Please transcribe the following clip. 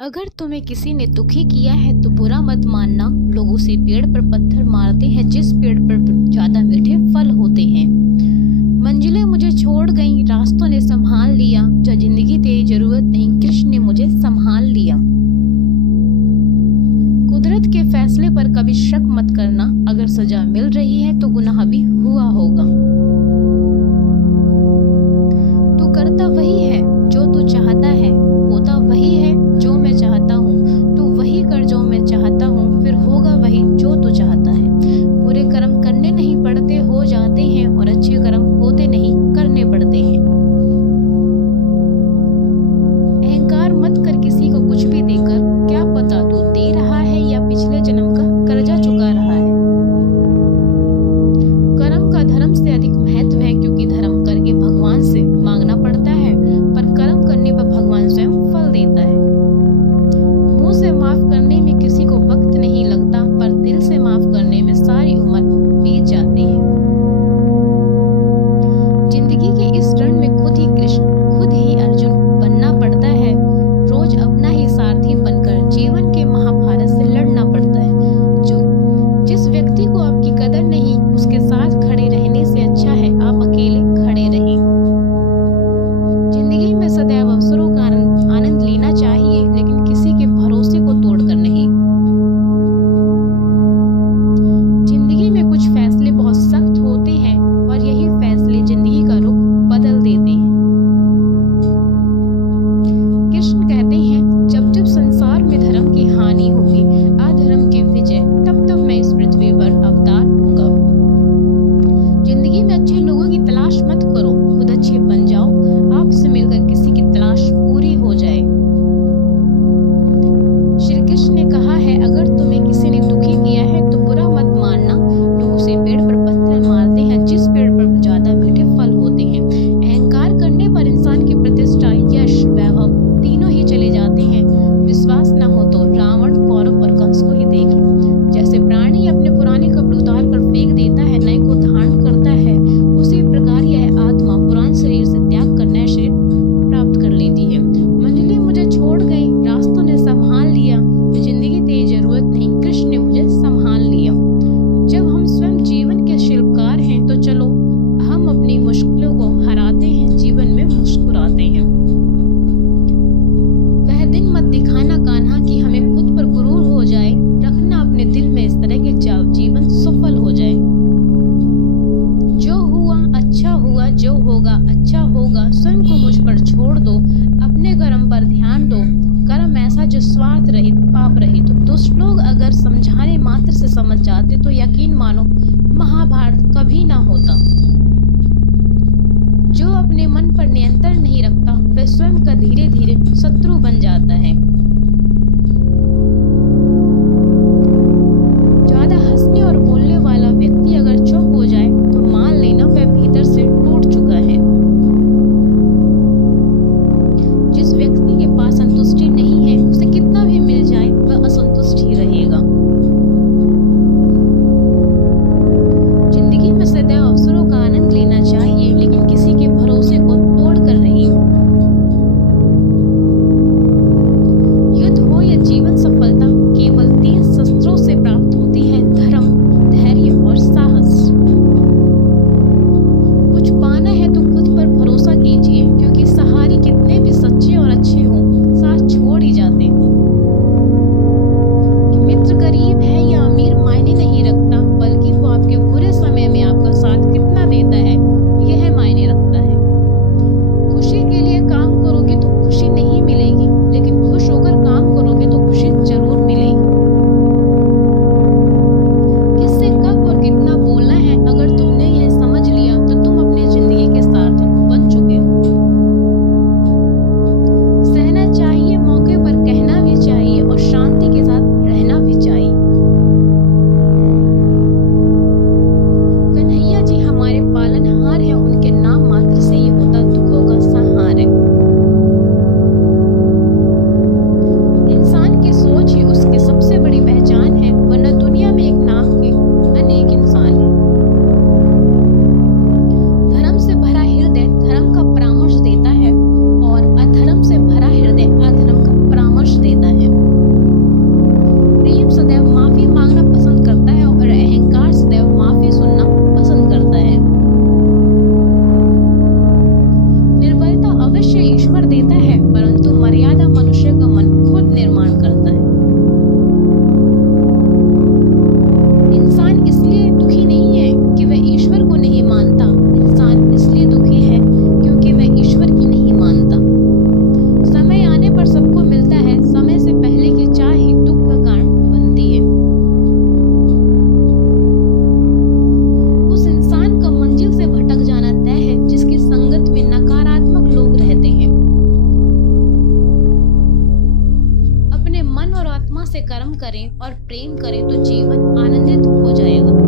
अगर तुम्हें किसी ने दुखी किया है तो बुरा मत मानना। लोग उसी पेड़ पर पत्थर मारते हैं जिस पेड़ पर ज्यादा मीठे फल होते हैं। मंजिलें मुझे छोड़ गईं, रास्तों ने संभाल लिया। जो जिंदगी तेरी जरूरत नहीं, कृष्ण ने मुझे संभाल लिया। कुदरत के फैसले पर कभी शक मत करना। अगर सजा मिल रही है तो गुनाह भी हुआ होगा। तू करता वही है जो तू चाहता है, होता वही है जो मैं चाहता हूँ। तू वही कर जो मैं चाहता हूँ, फिर होगा वही जो तू चाहता है। बुरे कर्म करने नहीं पड़ते, हो जाते हैं, और अच्छे कर्म होते नहीं, करने पड़ते हैं। अहंकार मत कर किसी को कुछ भी देकर, क्या पता तू दे रहा है या पिछले जन्म का कर्जा चुका रहा है। कर्म का धर्म से अधिक महत्व है, क्योंकि धर्म करके भगवान से मांगना पड़ता है, पर कर्म करने पर भगवान स्वयं फल देता है। मुंह से माफ करने में किसी को वक्त नहीं लगता, पर दिल से माफ करने में सारी उम्र बीत जाती है। जिंदगी के इस रण में खुद ही कृष्ण, खुद ही अर्जुन बनना पड़ता है। रोज अपना ही सारथी बनकर जीवन के महाभारत से लड़ना पड़ता है। जिस व्यक्ति को आपकी कदर नहीं, उसके साथ खड़े रहने से अच्छा है आप अकेले खड़े रहें। जिंदगी में सदैव अवसरों का आनंद लेना चाहिए, लेकिन किसी के भरोसे को तोड़कर नहीं। जिंदगी में कुछ फैसले बहुत सख्त होते हैं, और यही फैसले जिंदगी का रुख बदल देते हैं। कृष्ण कहते हैं, जब जब संसार में धर्म की हानि होगी, अधर्म की विजय, तब तब मैं इस पृथ्वी पर अवतार लूंगा। जिंदगी में अच्छे लोगों की तलाश मत करो, खुद अच्छे बन जाओ। आपसे मिलकर किसी की तलाश पूरी हो जाए। श्री कृष्ण ने कहा है, अगर तुम्हें किसी ने दुखी किया है तो बुरा मत मानना। लोग उसे पेड़ पर पत्थर मारते हैं जिस पेड़ पर ज्यादा मीठे फल होते हैं। अहंकार करने पर इंसान की प्रतिष्ठा, यश, वैभव तीनों ही चले जाते हैं। विश्वास न हो तो रावण, कौरव और कंस को ही देख लो। जैसे प्राणी अपने पुराने कपड़े उतार कर फेंक देता है, नए को धारण करता है, उसी प्रकार यह आत्मा पुराने शरीर से त्याग कर नया शरीर प्राप्त कर लेती है। मंजिलें मुझे छोड़ गई, रास्तों ने संभाल लिया। जो जिंदगी तेरी जरूरत नहीं, कृष्ण ने मुझे संभाल लिया। जब हम स्वयं जीवन के शिल्पकार हैं तो चलो हम अपनी मुश्किलों को हराते हैं, जीवन में मुस्कुराते हैं। वह दिन मत दिखाना कान्हा कि हमें खुद पर गुरूर हो जाए। रखना अपने दिल में इस तरह के जीवन सफल हो जाए। जो हुआ अच्छा हुआ, जो होगा अच्छा होगा। स्वयं को मुझ पर छोड़ दो, अपने कर्म पर ध्यान दो। कर्म ऐसा जो स्वार्थ रहित, पाप रहित हो। दुष्ट लोग अगर समझाने मात्र से समझ जाते तो यकीन मानो महाभारत कभी ना होता। जो अपने मन पर नियंत्रण नहीं रखता, वह स्वयं का धीरे धीरे शत्रु बन जाता है। ज्यादा हंसने और बोलने वाला व्यक्ति अगर चुप हो जाए तो मान लेना वह भीतर से टूट चुका है। जिस व्यक्ति के पास संतुष्टि नहीं है, उसे कितना भी मिल जाए वह असंतुष्ट ही रहेगा। जिंदगी में सदैव अवसरों का आनंद लेना चाहिए, लेकिन किसी के भरोसे को तोड़ कर नहीं। से कर्म करें और प्रेम करें तो जीवन आनंदित हो जाएगा।